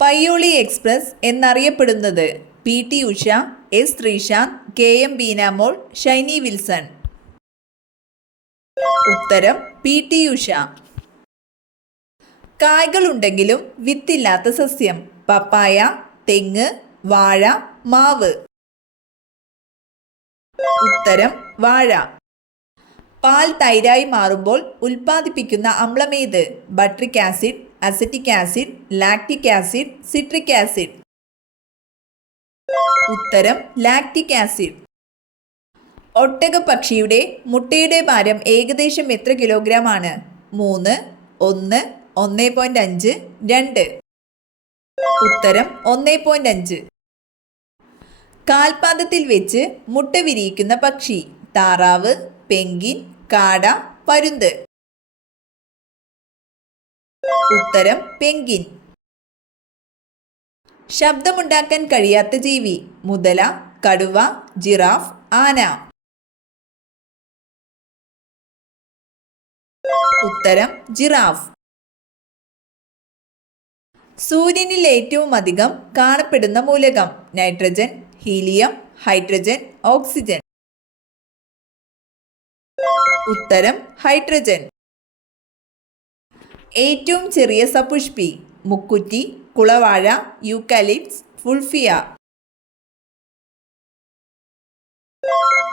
Payyoli express എന്നറിയപ്പെടുന്നത് PT. Usha, S. Sreesanth, K M. Beenamol, Shiny Wilson. ഉത്തരം PT. Usha. കായ്കളുണ്ടെങ്കിലും വിത്തില്ലാത്ത സസ്യം. പപ്പായ, തെങ്ങ്, വാഴ, മാവ്. ഉത്തരം വാഴ. പാൽ തൈരായി മാറുമ്പോൾ ഉൽപ്പാദിപ്പിക്കുന്ന അമ്ലമേത്? Butyric acid, acetic acid, lactic acid, citric acid. ഉത്തരം ലാക്റ്റിക് ആസിഡ്. ഒട്ടകപ്പക്ഷിയുടെ മുട്ടയുടെ ഭാരം ഏകദേശം എത്ര കിലോഗ്രാം ആണ്? 3, 1, 1.5, 2. ഉത്തരം 1.5. കാൽപാദത്തിൽ വെച്ച് മുട്ട വിരിയിക്കുന്ന പക്ഷി? താറാവ്, പെൻഗ്വിൻ, കാട, പരുന്ത്. ഉത്തരം പെൻഗ്വിൻ. ശബ്ദമുണ്ടാക്കാൻ കഴിയാത്ത ജീവി? മുതല, കടുവ, ജിറാഫ്, ആന. ഉത്തരം ജിറാഫ്. സൂര്യനിൽ ഏറ്റവും അധികം കാണപ്പെടുന്ന മൂലകം? Nitrogen, helium, hydrogen, oxygen. ഉത്തരം ഹൈഡ്രജൻ. ഏറ്റവും ചെറിയ സപുഷ്പി? മുക്കുറ്റി, കുളവാഴ, യൂക്കാലിപ്സ്, വുൾഫിയ.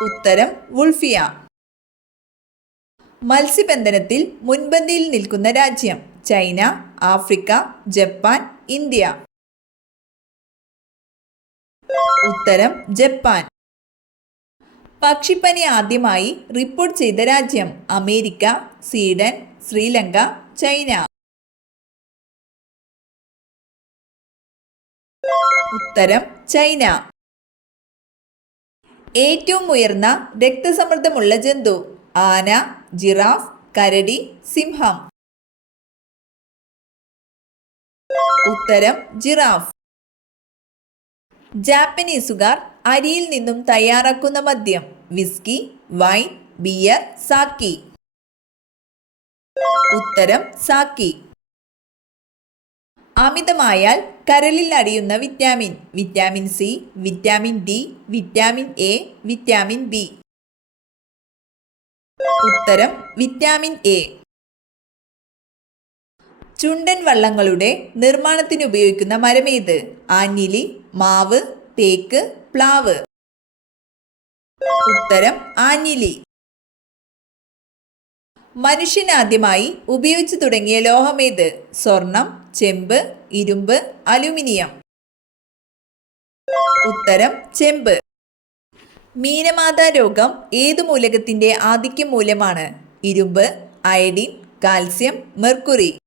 ഉത്തരം വുൾഫിയ. മത്സ്യബന്ധനത്തിൽ മുൻപന്തിയിൽ നിൽക്കുന്ന രാജ്യം? China, Africa, Japan, India. ഉത്തരം ജപ്പാൻ. പക്ഷിപ്പനി ആദ്യമായി റിപ്പോർട്ട് ചെയ്ത രാജ്യം? America, Sweden, Sri Lanka, China. ഉത്തരം ചൈന. ഏറ്റവും ഉയർന്ന രക്തസമ്മർദ്ദമുള്ള ജന്തു? ആന, ജിറാഫ്, കരടി, സിംഹം. ഉത്തരം ജിറാഫ്. ജാപ്പനീസുകാർ അരിയിൽ നിന്നും തയ്യാറാക്കുന്ന മദ്യം? Whisky, wine, beer, sake. ഉത്തരം സാക്കി. അമിതമായാൽ കരളിൽ അടിയുന്ന vitamin? Vitamin C, vitamin D, vitamin A, vitamin B. ഉത്തരം വിറ്റാമിൻ എ. ചുണ്ടൻ വള്ളങ്ങളുടെ നിർമ്മാണത്തിന് ഉപയോഗിക്കുന്ന മരമേത്? ആഞ്ഞിലി, മാവ്, തേക്ക്, പ്ലാവ്. ഉത്തരം ആഞ്ഞിലി. മനുഷ്യനാദ്യമായി ഉപയോഗിച്ചു തുടങ്ങിയ ലോഹമേത്? സ്വർണം, ചെമ്പ്, ഇരുമ്പ്, അലുമിനിയം. ഉത്തരം ചെമ്പ്. മീനമാതാ രോഗം ഏതു മൂലകത്തിന്റെ ആധിക്യം മൂലമാണ്? ഇരുമ്പ്, അയഡിൻ, കാൽസ്യം, മെർക്കുറി.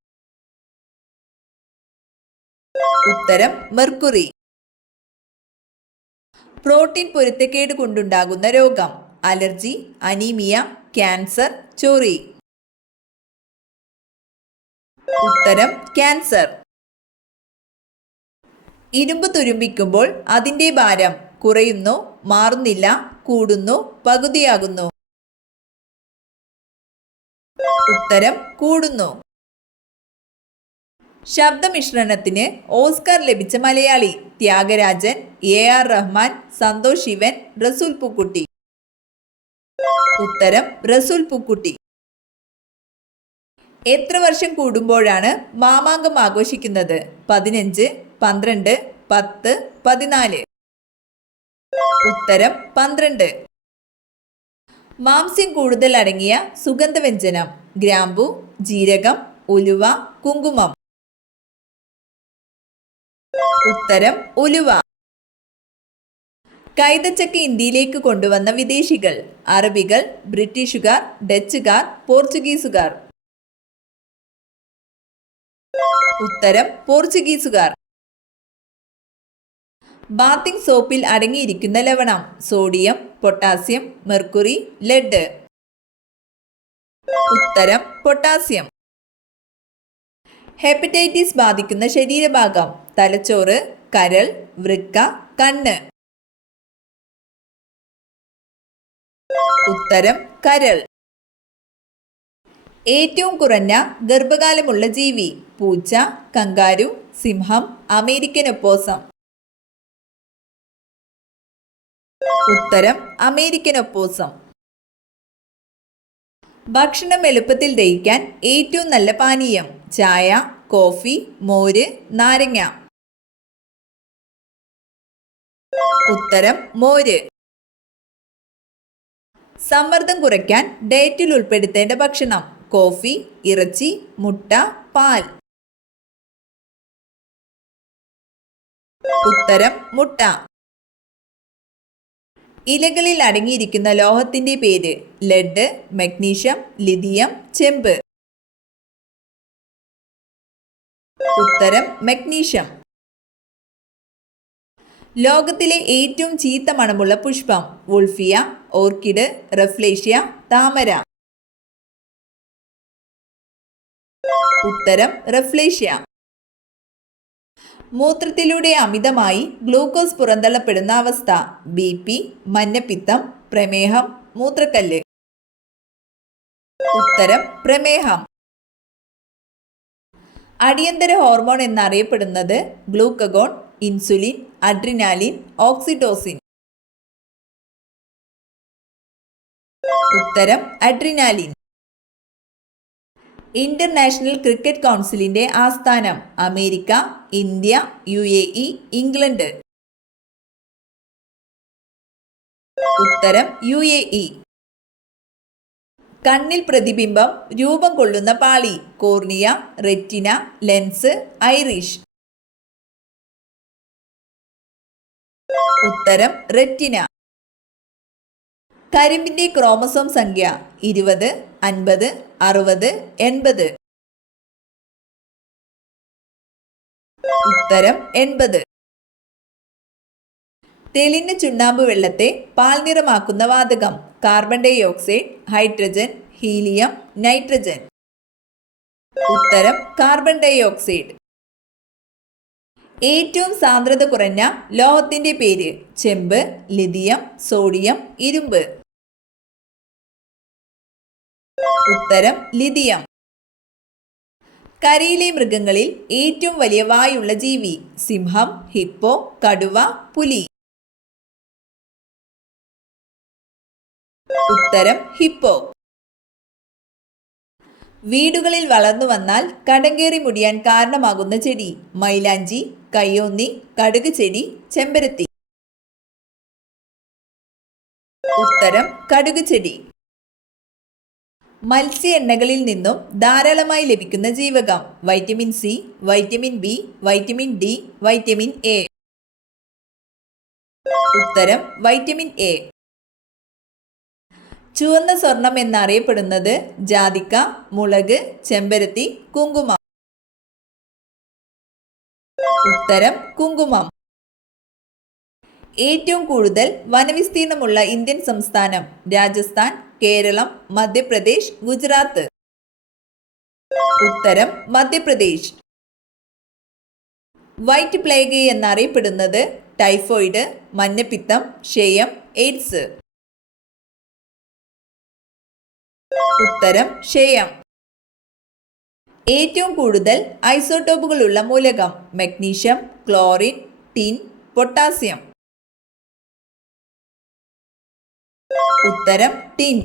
ഉത്തരം മെർക്കുറി. പ്രോട്ടീൻ പൊരുത്തക്കേട് കൊണ്ടുണ്ടാകുന്ന രോഗം? അലർജി, അനീമിയ, ക്യാൻസർ, ചൊറി. ഉത്തരം ക്യാൻസർ. ഇരുമ്പ് തുരുമ്പിക്കുമ്പോൾ അതിൻ്റെ ഭാരം കുറയുന്നു, മാറുന്നില്ല, കൂടുന്നു, പകുതിയാകുന്നു. ഉത്തരം കൂടുന്നു. ശബ്ദമിശ്രണത്തിന് ഓസ്കാർ ലഭിച്ച മലയാളി? ത്യാഗരാജൻ, എ.ആർ. റഹ്മാൻ, സന്തോഷ് ശിവൻ, റസൂൽ പൂക്കുട്ടി. ഉത്തരം റസൂൽ പൂക്കുട്ടി. എത്ര വർഷം കൂടുമ്പോഴാണ് മാമാങ്കം ആഘോഷിക്കുന്നത്? 15, 12, 10, 14. ഉത്തരം 12. മാംസ്യം കൂടുതൽ അടങ്ങിയ സുഗന്ധവ്യഞ്ജനം? ഗ്രാമ്പു, ജീരകം, ഉലുവ, കുങ്കുമം. ഉത്തരം ഉലുവ. കൈതച്ചക്ക ഇന്ത്യയിലേക്ക് കൊണ്ടുവന്ന വിദേശികൾ? അറബികൾ, ബ്രിട്ടീഷുകാർ, ഡച്ചുകാർ, പോർച്ചുഗീസുകാർ. ഉത്തരം പോർച്ചുഗീസുകാർ. ബാത്തിങ് സോപ്പിൽ അടങ്ങിയിരിക്കുന്ന ലവണം? Sodium, potassium, mercury, lead. ഉത്തരം പൊട്ടാസ്യം. ഹെപ്പറ്റൈറ്റിസ് ബാധിക്കുന്ന ശരീരഭാഗം? തലച്ചോറ്, കരൾ, വൃക്ക, കണ്ണ്. ഉത്തരം കരൾ. ഏറ്റവും കുറഞ്ഞ ഗർഭകാലമുള്ള ജീവി? പൂച്ച, കങ്കാരു, സിംഹം, അമേരിക്കൻ ഒപ്പോസം. ഉത്തരം അമേരിക്കൻ ഒപ്പോസം. ഭക്ഷണം എളുപ്പത്തിൽ ദഹിക്കാൻ ഏറ്റവും നല്ല പാനീയം: ചായ, കോഫി, മോര്, നാരങ്ങ. ഉത്തരം മോര്. സമ്മർദ്ദം കുറയ്ക്കാൻ ഡയറ്റിൽ ഉൾപ്പെടുത്തേണ്ട ഭക്ഷണം: കോഫി, ഇറച്ചി, മുട്ട, പാൽ. ഉത്തരം മുട്ട. ഇലകളിൽ അടങ്ങിയിരിക്കുന്ന ലോഹത്തിന്റെ പേര്: ലെഡ്, മഗ്നീഷ്യം, ലിഥിയം, ചെമ്പ്. ഉത്തരം മഗ്നീഷ്യം. ലോകത്തിലെ ഏറ്റവും ചീത്ത മണമുള്ള പുഷ്പം: വുൾഫിയ, ഓർക്കിഡ്, റഫ്ലേഷ്യ, താമര. ഉത്തരം റഫ്ലേഷ്യ. മൂത്രത്തിലൂടെ അമിതമായി ഗ്ലൂക്കോസ് പുറന്തള്ളപ്പെടുന്ന അവസ്ഥ: BP, മഞ്ഞപ്പിത്തം, പ്രമേഹം, മൂത്രക്കല്ല്. ഉത്തരം പ്രമേഹം. അടിയന്തര ഹോർമോൺ എന്നറിയപ്പെടുന്നത്: ഗ്ലൂക്കഗോൺ, ഇൻസുലിൻ, അഡ്രിനാലിൻ, ഓക്സിറ്റോസിൻ. ഉത്തരം അഡ്രിനാലിൻ. ഇന്റർനാഷണൽ ക്രിക്കറ്റ് കൗൺസിലിന്റെ ആസ്ഥാനം: അമേരിക്ക, ഇന്ത്യ, UAE, ഇംഗ്ലണ്ട്. ഉത്തരം UAE. കണ്ണിൽ പ്രതിബിംബം രൂപം കൊള്ളുന്ന പാളി: കോർണിയ, റെറ്റിന, ലെൻസ്, ഐറിഷ്. ഉത്തരം റെറ്റിന. കരിമ്പിന്റെ ക്രോമസോം സംഖ്യ: 20, 50, 60, 80. ഉത്തരം 80. തെളിഞ്ഞ ചുണ്ണാമ്പ് വെള്ളത്തെ പാൽനിറമാക്കുന്ന വാതകം: carbon dioxide, hydrogen, helium, nitrogen. ഉത്തരം കാർബൺ ഡൈ ഓക്സൈഡ്. ഏറ്റവും സാന്ദ്രത കുറഞ്ഞ ലോഹത്തിന്റെ പേര്: ചെമ്പ്, ലിഥിയം, സോഡിയം, ഇരുമ്പ്. ഉത്തരം ലിഥിയം. കരയിലെ മൃഗങ്ങളിൽ ഏറ്റവും വലിയ വായുള്ള ജീവി: സിംഹം, ഹിപ്പോ, കടുവ, പുലി. ഉത്തരം ഹിപ്പോ. വീടുകളിൽ വളർന്നു വന്നാൽ കടങ്കേറി മുടിയാൻ കാരണമാകുന്ന ചെടി: മൈലാഞ്ചി, കയ്യോന്നി, കടുക് ചെടി, ചെമ്പരത്തി. ഉത്തരം കടുക് ചെടി. മത്സ്യ എണ്ണകളിൽ നിന്നും ധാരാളമായി ലഭിക്കുന്ന ജീവകം: vitamin C, vitamin B, vitamin D, vitamin A. ഉത്തരം വൈറ്റമിൻ എ. ചുവന്ന സ്വർണം എന്നറിയപ്പെടുന്നത്: ജാതിക്ക, മുളക്, ചെമ്പരത്തി, കുങ്കുമം. ഉത്തരം കുങ്കുമം. ഏറ്റവും കൂടുതൽ വനവിസ്തീർണമുള്ള ഇന്ത്യൻ സംസ്ഥാനം: രാജസ്ഥാൻ, കേരളം, മധ്യപ്രദേശ്, ഗുജറാത്ത്. ഉത്തരം മധ്യപ്രദേശ്. വൈറ്റ് പ്ലേഗ് എന്നറിയപ്പെടുന്നത്: ടൈഫോയിഡ്, മഞ്ഞപ്പിത്തം, ക്ഷയം, എയ്ഡ്സ്. ഉത്തരം ക്ഷയം. ഏറ്റവും കൂടുതൽ ഐസോട്ടോപ്പുകളുള്ള മൂലകം: മഗ്നീഷ്യം, ക്ലോറിൻ, ടിൻ, പൊട്ടാസ്യം. ഉത്തരം ടിൻ.